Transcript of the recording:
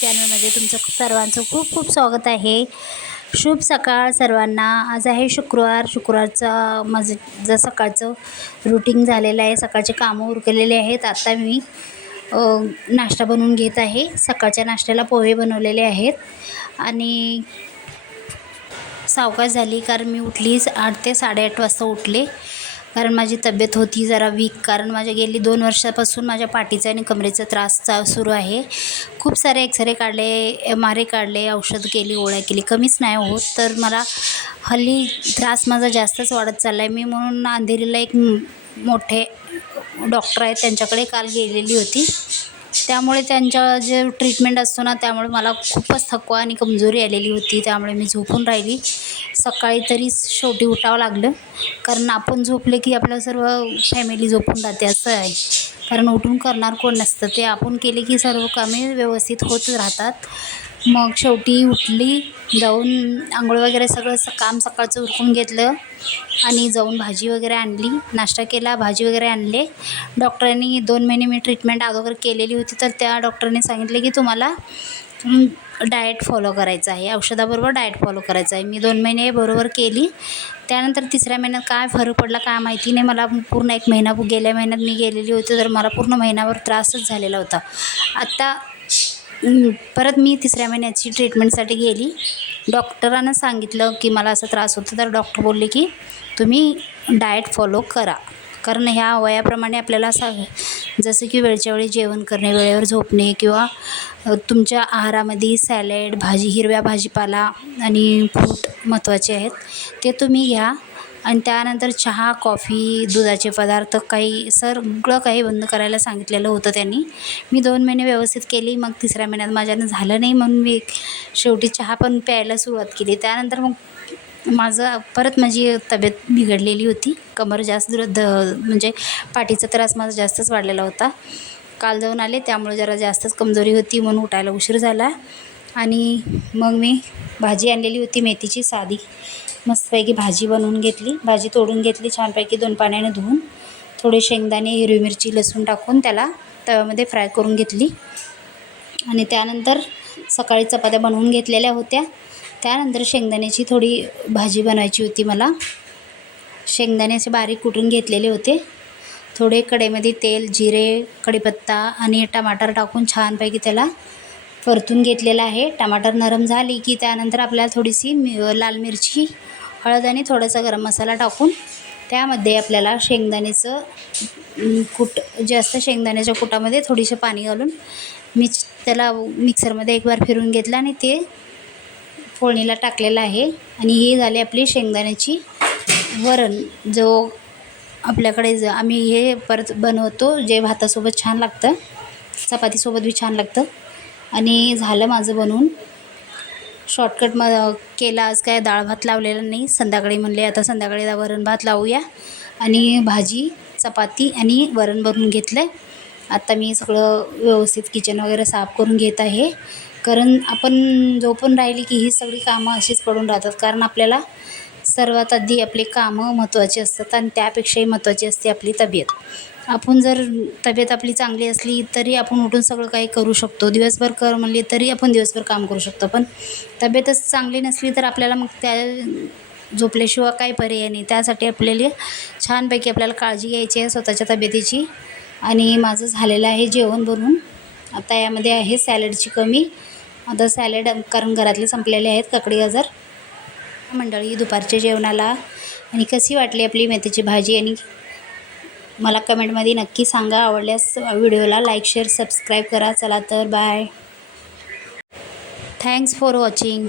चॅनलमध्ये तुमचं सर्वांचं खूप खूप स्वागत आहे. शुभ सकाळ सर्वांना. आज आहे शुक्रवारचं माझं सकाळचं रुटीन झालेलं आहे. सकाळचे कामं उरकलेले आहेत. आता मी नाश्ता बनवून घेत आहे. सकाळच्या नाश्त्याला पोहे बनवलेले आहेत आणि सावकाश झाली कारण मी उठली 8 ते 8:30 वाजता उठले. कारण माझी तब्येत होती जरा वीक, कारण माझ्या गेली 2 वर्षापासून माझ्या पाठीचा आणि कमरेचा त्रास सुरू आहे. खूप सारे एक्सरे काढले, MRI काढले, औषध केली, गोळ्या केली, कमीच नाही होत. तर मला हल्ली त्रास माझा जास्तच वाढत चालला आहे. मी म्हणून अंधेरीला एक मोठे डॉक्टर आहेत त्यांच्याकडे काल गेलेली होती. त्यामुळे त्यांच्या जे ट्रीटमेंट असतो ना, त्यामुळे मला खूपच थकवा आणि कमजोरी आलेली होती. त्यामुळे मी झोपून राहिली. सकाळी तरी शेवटी उठावं लागलं, कारण आपण झोपले की आपलं सर्व फॅमिली झोपून राहते असं आहे. कारण उठून करणार कोण नसतं, ते आपण केले की सर्व कामे व्यवस्थित होत राहतात. मग शेवटी उठली, जाऊन आंघोळ वगैरे सगळं काम सकाळचं उरकून घेतलं आणि जाऊन भाजी वगैरे आणली, नाश्ता केला, भाजी वगैरे आणले. डॉक्टरांनी 2 महिने मी ट्रीटमेंट अगोदर केलेली होती, तर त्या डॉक्टरांनी सांगितले की तुम्हाला डाएट फॉलो करायचं आहे, औषधाबरोबर डाएट फॉलो करायचं आहे. मी 2 महिने बरोबर केली. त्यानंतर 3ऱ्या महिन्यात काय फरक पडला काय माहिती नाही. मला पूर्ण 1 महिना, गेल्या महिन्यात मी गेलेली होती, तर मला पूर्ण महिनाभर त्रासच झालेला होता. आता परत मी 3ऱ्या महिन्याची ट्रीटमेंटसाठी गेली. डॉक्टरांना सांगितलं की मला असा त्रास होता, तर डॉक्टर बोलले की तुम्ही डाएट फॉलो करा. कारण ह्या वयाप्रमाणे आपल्याला जसं की वेळच्या वेळी जेवण करणे, वेळेवर झोपणे, किंवा तुमच्या आहारामध्ये सॅलड, हिरव्या भाजीपाला आणि फ्रूट महत्त्वाचे आहेत, ते तुम्ही घ्या. आणि त्यानंतर चहा, कॉफी, दुधाचे पदार्थ सगळं काही बंद करायला सांगितलेलं होतं त्यांनी. मी 2 महिने व्यवस्थित केली. मग 3ऱ्या महिन्यात माझ्यानं झालं नाही, म्हणून मी शेवटी चहा पण प्यायला सुरुवात केली. त्यानंतर मग माझी तब्येत बिघडलेली होती. कमर जास्त म्हणजे पाठीचा त्रास माझा जास्तच वाढलेला होता. काल जाऊन आले, त्यामुळे जरा जास्तच कमजोरी होती, म्हणून उठायला उशीर झाला. आणि मग मी भाजी आणलेली होती मेथीची साधी, मस्तपैकी भाजी बनवून घेतली. भाजी तोडून घेतली छानपैकी 2 पाण्याने धुवून. थोडे शेंगदाणे, हिरवी मिरची, लसूण टाकून त्याला तव्यामध्ये फ्राय करून घेतली. आणि त्यानंतर सकाळी चपात्या बनवून घेतलेल्या होत्या. त्यानंतर शेंगदाण्याची थोडी भाजी बनवायची होती मला. शेंगदाणे असे बारीक कुटून घेतलेले होते. थोडे कढईमध्ये तेल, जिरे, कढीपत्ता आणि टमाटर टाकून छानपैकी त्याला परतून घेतलेला आहे. टमाटर नरम झाली की त्यानंतर आपल्याला थोडीशी लाल मिरची, हळद आणि थोडासा गरम मसाला टाकून त्यामध्ये आपल्याला शेंगदाण्याचं शेंगदाण्याच्या कुटामध्ये थोडीशी पाणी घालून त्याला मिक्सरमध्ये एक बार फिरून घेतलं आणि ते फोडणीला टाकलेलं आहे. आणि ही झाली आपली शेंगदाण्याची वरण, जो आपल्याकडे आम्ही हे परत बनवतो, जे भातासोबत छान लागतं, चपातीसोबत बी छान लागतं. आणि झालं माझं बनवून. शॉर्टकट केला आज. काय डाळ भात लावलेला नाही, संध्याकाळी म्हणले आता संध्याकाळी वरण भात लावूया. आणि भाजी, चपाती आणि वरण बनवून घेतलं. आता मी सगळं व्यवस्थित किचन वगैरे साफ करून घेत आहे. कारण आपण झोपून राहिली की ही सगळी कामं अशीच पडून राहतात. कारण आपल्याला सर्वात आधी आपली कामं महत्त्वाची असतात आणि त्यापेक्षाही महत्त्वाची असते आपली तब्येत. आपण जर तब्येत आपली चांगली असली तरी आपण उठून सगळं काही करू शकतो. दिवसभर कर म्हणले तरी आपण दिवसभर काम करू शकतो. पण तब्येतच चांगली नसली तर आपल्याला मग त्या झोपल्याशिवाय काही पर्याय नाही. त्यासाठी आपल्याला छानपैकी आपल्याला काळजी घ्यायची आहे स्वतःच्या तब्येतीची. आणि माझं झालेलं आहे जेवण बनवून. आता यामध्ये आहे सॅलडची कमी. आता सॅलड कारण घरातले संपलेले आहेत, काकडी, गाजर. मंडळी दुपारच्या जेवणाला आणि कशी वाटली आपली मेथीची भाजी, आणि मला कमेंटमध्ये नक्की सांगा. आवडल्यास व्हिडिओला लाईक, शेअर, सबस्क्राईब करा. चला तर बाय. Thanks for watching.